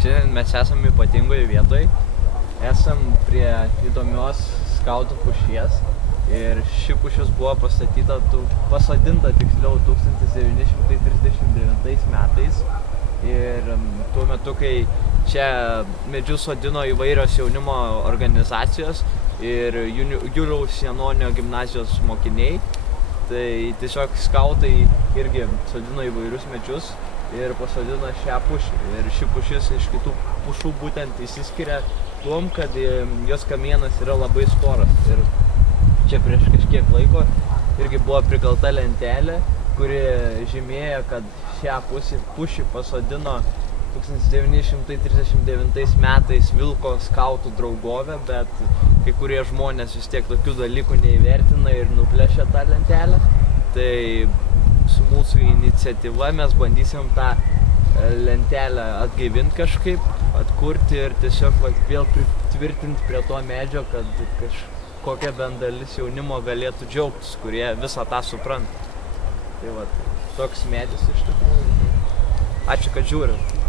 Šiandien mes esame ypatingoje vietoje. Esam prie įdomios skautų pušies. Ir ši pušis buvo pasodinta 1939 metais. Ir tuo metu, kai čia medžius sodino įvairios jaunimo organizacijos ir Juliaus Janonio gimnazijos mokiniai, tai tiesiog skautai irgi sodino įvairius medžius ir pasodino šią pušį. Ir ši pušis iš kitų pušų būtent išsiskiria tuom, kad jos kamienas yra labai storas. Ir čia prieš kažkiek laiko irgi buvo prikalta lentelė, kuri žymėjo, kad šią pušį pasodino 1939 metais Vilko skautų draugovė, bet kai kurie žmonės vis tiek tokių dalykų neįvertina ir nuplėšia tą lentelę. Tai su mūsų iniciatyva mes bandysim tą lentelę atgaivinti kažkaip, atkurti ir tiesiog vėl pritvirtinti prie to medžio, kad kažkokia bent dalis jaunimo galėtų džiaugtis, kurie visą tą supranta. Tai va, toks medis iš tikrųjų. Ačiū, kad žiūrit.